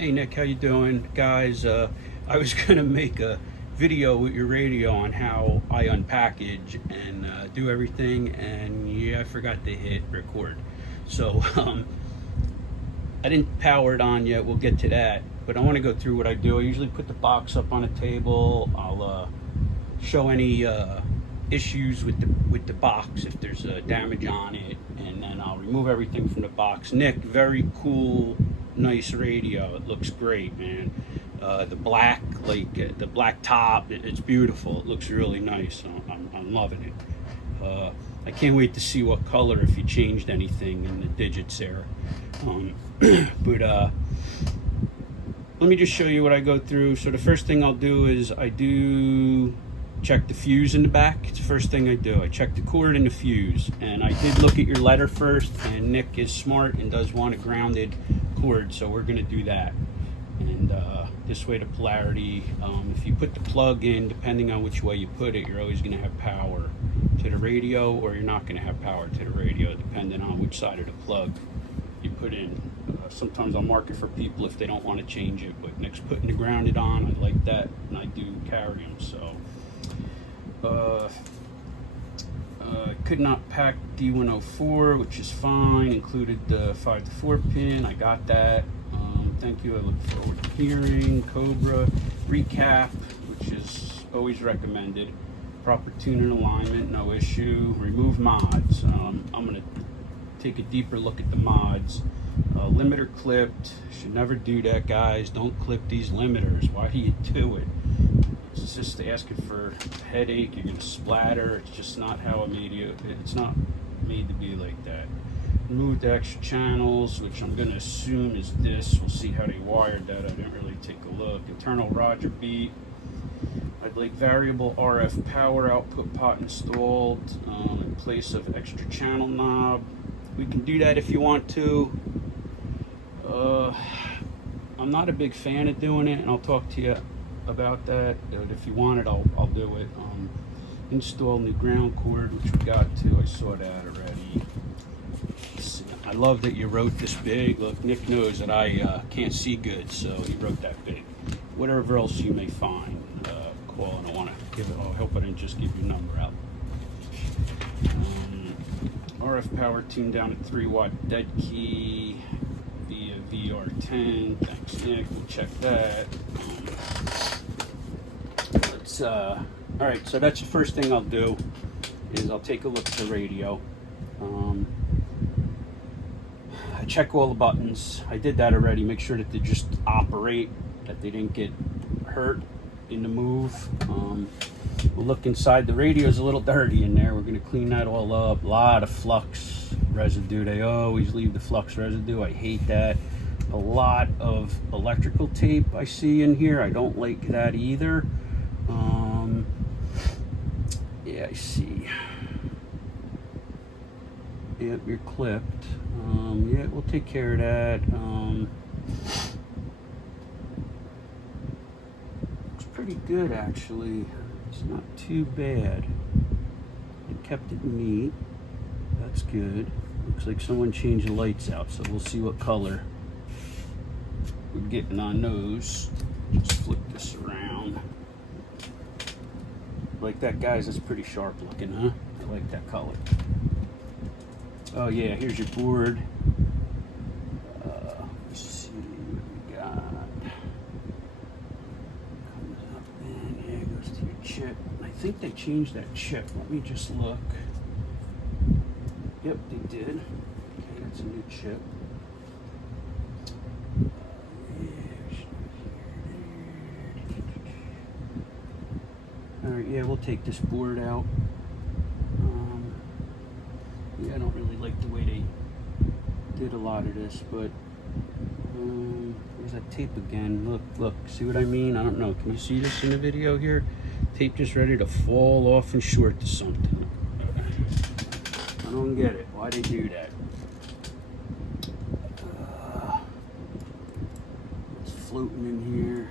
Hey Nick, how you doing? Guys, I was gonna make a video with your radio on how I unpackage and do everything, and yeah, I forgot to hit record. So I didn't power it on yet. We'll get to that, but I want to go through what I do. I usually put the box up on a table. I'll show any issues with the box if there's damage on it, and then I'll remove everything from the box. Nick, very cool, nice radio. It looks great, man. The black, the black top, it's beautiful. It looks really nice. I'm loving it. I can't wait to see what color, if you changed anything in the digits there. But let me just show you what I go through. So the first thing I'll do is I do check the fuse in the back. It's the first thing I do. I check the cord and the fuse. And I did look at your letter first, and Nick is smart and does want a grounded cord, so we're gonna do that. And this way the polarity, if you put the plug in, depending on which way you put it, you're always gonna have power to the radio, or you're not gonna have power to the radio, depending on which side of the plug you put in. Sometimes I'll mark it for people if they don't want to change it, but Nick's putting the grounded on. I like that, and I do carry them. So could not pack D104, which is fine. Included the 5 to 4 pin. I got that. Thank you. I look forward to hearing. COBRA recap, which is always recommended. Proper tune and alignment, no issue. Remove mods. I'm gonna take a deeper look at the mods. Limiter clipped. Should never do that, guys. Don't clip these limiters. Why do you do it? It's just asking for a headache. You're gonna splatter. It's just not how I made you. It's not made to be like that. Remove the extra channels, which I'm gonna assume is this. We'll see how they wired that. I didn't really take a look. Internal Roger beat. I'd like variable RF power output pot installed in place of extra channel knob. We can do that if you want to. I'm not a big fan of doing it, and I'll talk to you about that. But if you want it, I'll do it. Install new ground cord, which we got to. I saw that already. I love that you wrote this big. Look, Nick knows that I can't see good, so he wrote that big. Whatever else you may find, call, and I want to give it. I hope I didn't just give your number out. RF power tuned down to 3-watt dead key via VR10. Thanks, Nick. We'll check that. Let's. All right. So that's the first thing I'll do is I'll take a look at the radio. I check all the buttons. I did that already. Make sure that they just operate, that they didn't get hurt in the move. We'll look inside. The radio's a little dirty in there. We're going to clean that all up. A lot of flux residue. They always leave the flux residue. I hate that. A lot of electrical tape I see in here. I don't like that either. Yeah, I see. Yep, you're clipped. Yeah, we'll take care of that. Looks pretty good, actually. It's not too bad. It kept it neat. That's good. Looks like someone changed the lights out, so we'll see what color we're getting on those. Just flip this around. Like that, guys. That's pretty sharp looking, huh? I like that color. Oh yeah, here's your board. Let's see what we got. Comes up and yeah, it goes to your chip. I think they changed that chip. Let me just look. Yep, they did. Okay, that's a new chip. All right, yeah, we'll take this board out. Yeah, I don't really like the way they did a lot of this, but there's that tape again. Look, see what I mean? I don't know. Can you see this in the video here? Tape just ready to fall off and short to something. I don't get it. Why they do that? It's floating in here.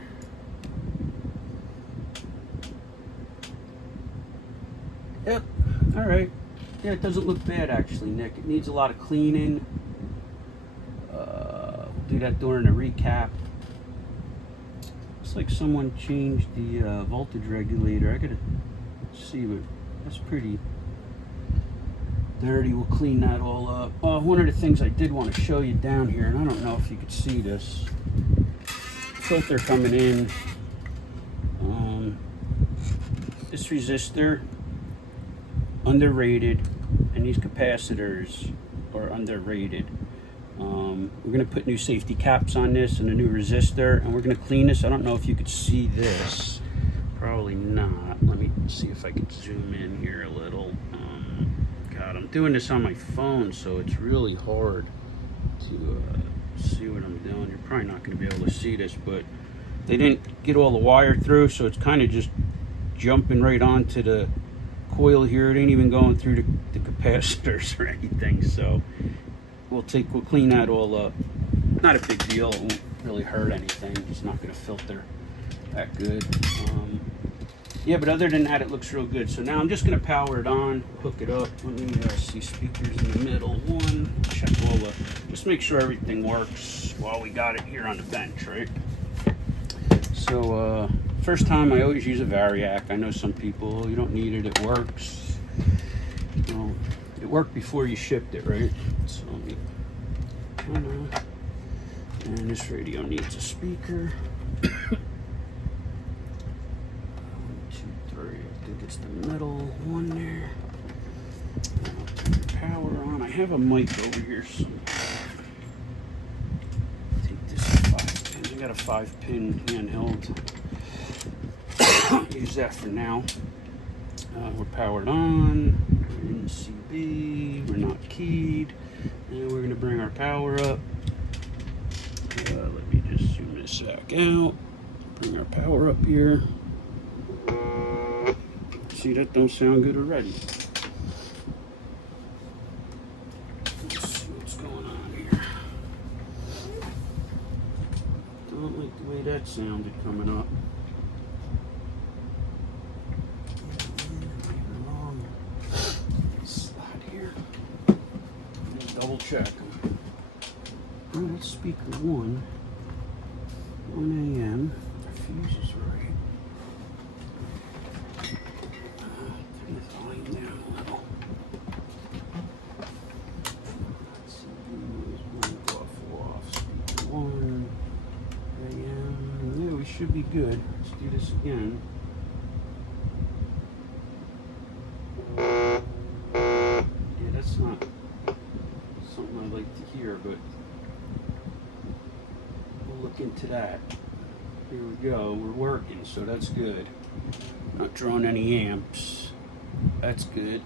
Yep. All right. Yeah, it doesn't look bad actually, Nick. It needs a lot of cleaning. We'll do that during the recap. Looks like someone changed the voltage regulator. I gotta see, but that's pretty dirty. We'll clean that all up. One of the things I did want to show you down here, and I don't know if you could see this filter coming in. This resistor, underrated, and these capacitors are underrated. We're going to put new safety caps on this and a new resistor, and we're going to clean this. I don't know if you could see this. Probably not. Let me see if I can zoom in here a little. God, I'm doing this on my phone, so it's really hard to see what I'm doing. You're probably not going to be able to see this, but they didn't get all the wire through, so it's kind of just jumping right onto the coil here. It ain't even going through the capacitors or anything, so we'll clean that all up. Not a big deal. It won't really hurt anything. It's not going to filter that good. Yeah, but other than that, it looks real good. So now I'm just going to power it on, hook it up. Let me see speakers in the middle. One, check all the, just make sure everything works while we got it here on the bench, right? So first time I always use a variac. I know some people, you don't need it, it works. Well, it worked before you shipped it, right? So let me turn on. And this radio needs a speaker. 1, 2, 3. I think it's the middle one there. I'll turn the power on. I have a mic over here somewhere. Take this 5-pin. I got a 5-pin handheld. Use that for now. We're powered on. We're in CB. We're not keyed. And we're going to bring our power up. Let me just zoom this back out. Bring our power up here. See, that don't sound good already. Let's see what's going on here. Don't like the way that sounded coming up. Slide here. Double check. Oh, that's speaker 1 AM. The fuse is right. Turn the volume down a little. Let's see, off. Speaker 1 AM. Yeah, we should be good. Let's do this again. Yeah, that's not something I like to hear, but look into that. Here we go. We're working, so that's good. Not drawing any amps. That's good.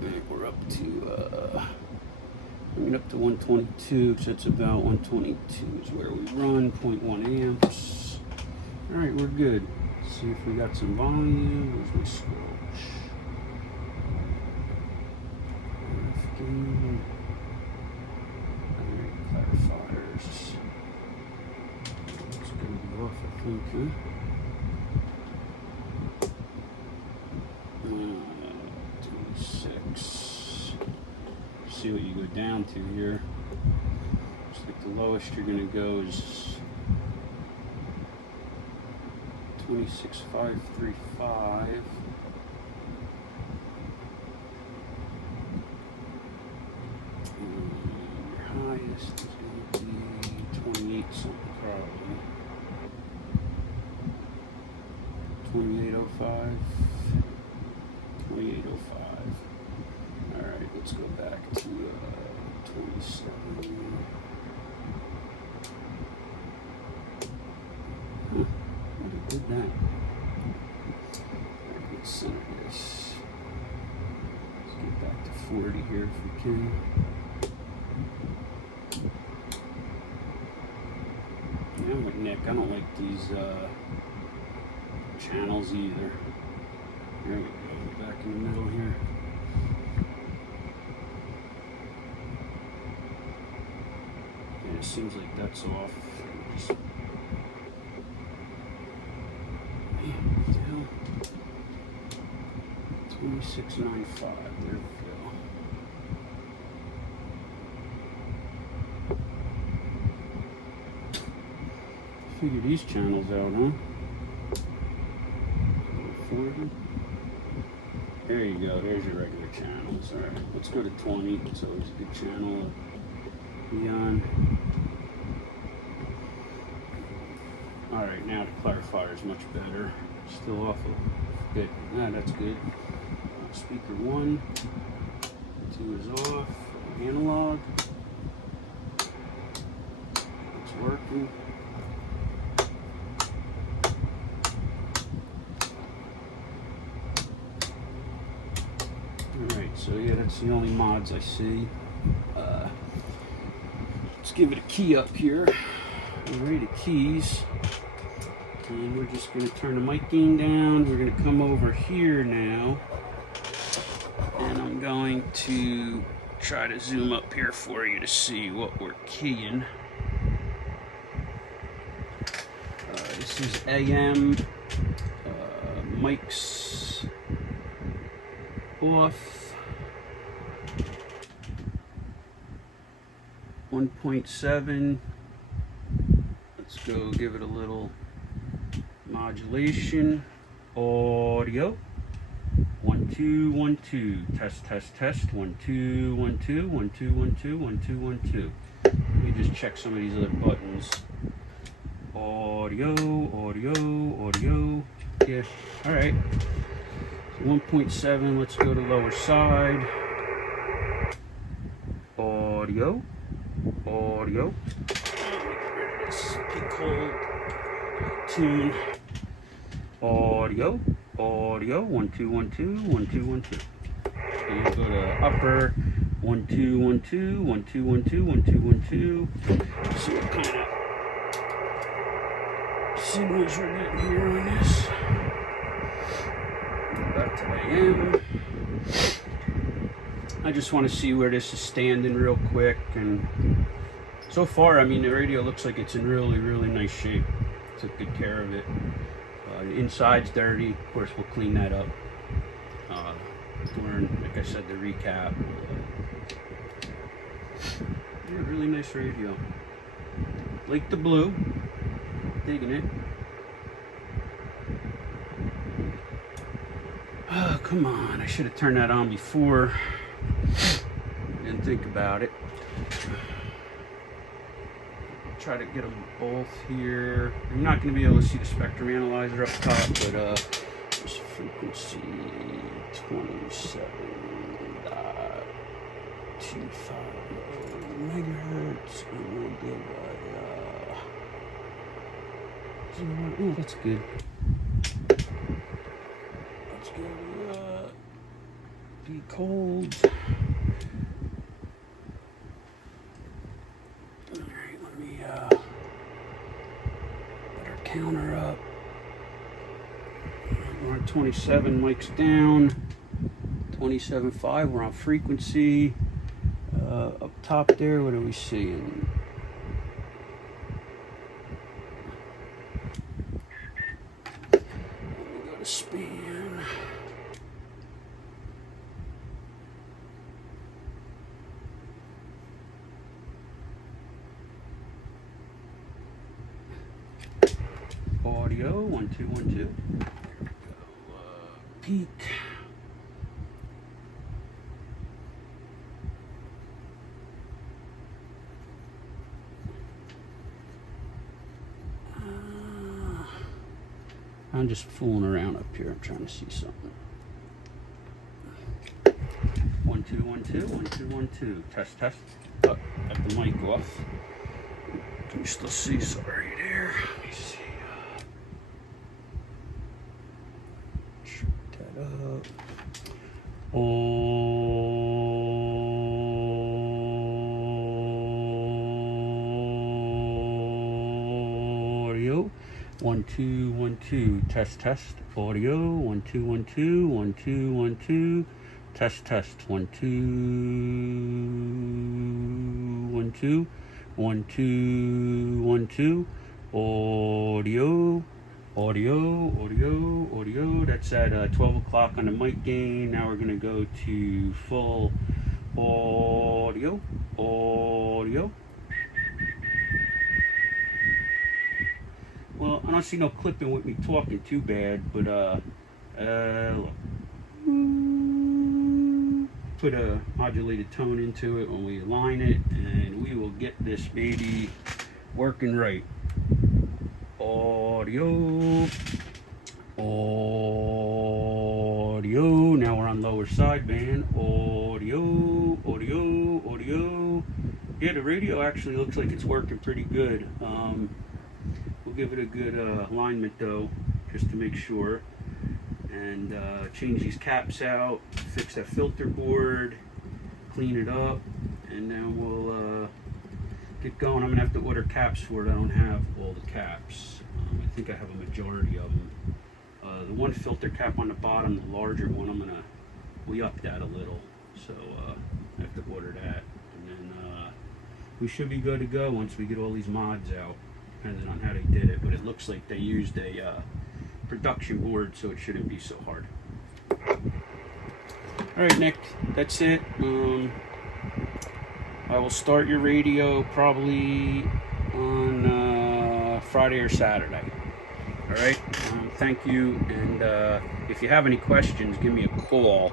And we're up to up to 122, because that's about 122 is where we run. 0.1 amps. All right, we're good. Let's see if we got some volume. Where's my squelch? Clarifiers. It's going to be off, I think. 26. See what you go down to here. Looks like the lowest you're going to go is 26.535. Highest is going to be 28 something probably. 2805. 2805. Alright, let's go back to 27. Huh, what did that? Alright, let's center this. Let's get back to 40 here if we can. I'm like Nick, I don't like these channels either. Here we go, back in the middle here. And it seems like that's off. Just, man, what the hell? 2695, there we go. figure these channels out, huh? 40. There you go, there's your regular channels. Alright, let's go to 20. It's always a good channel to be on. Alright, now the clarifier is much better. Still off a bit. That's good. Speaker 1. 2 is off. Analog. It's working. Alright, so yeah, that's the only mods I see. Let's give it a key up here. Alright, the keys. And we're just going to turn the mic gain down. We're going to come over here now. And I'm going to try to zoom up here for you to see what we're keying. This is AM. Mics off. 1.7. Let's go give it a little modulation. Audio. 1 2 1 2. Test test test. 1 2 1 2 1 2 1 2 1 2 1 2. Let me just check some of these other buttons. Audio, audio, audio. Yeah. All right. 1.7. Let's go to lower side. Audio, audio. This peak hold tune. Audio, audio. 1 2 1 2 1 2 1 2. And go to upper. 1 2 1 2 1 2 1 2 1 2 1 2. See what kind of signals we're getting here on this. Back to AM. I just want to see where this is standing real quick, and so far, I mean, the radio looks like it's in really, really nice shape. Took good care of it. The inside's dirty. Of course, we'll clean that up. During, like I said, the recap. Yeah, really nice radio. Like the blue. Digging it. Oh, come on. I should have turned that on before. Didn't think about it. Try to get them both here. You're not going to be able to see the spectrum analyzer up top, but this frequency 27.250 megahertz, and we'll give a oh, that's good. Let's go be cold. Alright, let me put our counter up. We're on 27, mics down. 27.5, we're on frequency. Up top there, what are we seeing? Span. Audio 1 2 1 2. Peak. I'm just fooling around up here. I'm trying to see something. 1 2 1 2 1 2 1 2. Test test. Oh, got the mic off. Can you still see? Sorry there. Let me see. Shut that up. Audio. 1 2 1 2. Test test. Audio. 1 2 1 2 1 2 1 2. Test test. 1 2 1 2 1 2 1 2. Audio. Audio, audio, audio. That's at 12 o'clock on the mic gain. Now we're going to go to full audio, audio. I don't see no clipping with me talking too bad, but look. Put a modulated tone into it when we align it, and we will get this baby working right. Audio. Now we're on lower sideband. Audio. Yeah, the radio actually looks like it's working pretty good. We'll give it a good alignment though, just to make sure. And change these caps out, fix that filter board, clean it up, and then we'll get going. I'm gonna have to order caps for it. I don't have all the caps. I think I have a majority of them. The one filter cap on the bottom, the larger one, we upped that a little, so I have to order that, and then we should be good to go once we get all these mods out, depending on how they did it. But it looks like they used a production board, so it shouldn't be so hard. All right, Nick, that's it. I will start your radio probably on Friday or Saturday. All right, thank you, and if you have any questions, give me a call.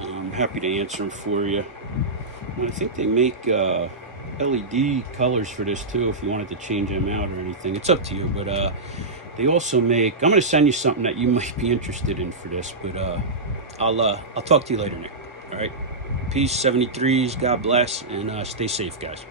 I'm happy to answer them for you. And I think they make LED colors for this too, if you wanted to change them out or anything. It's up to you, but they also make, I'm going to send you something that you might be interested in for this, but I'll talk to you later, Nick. All right, peace, 73s, God bless, and stay safe, guys.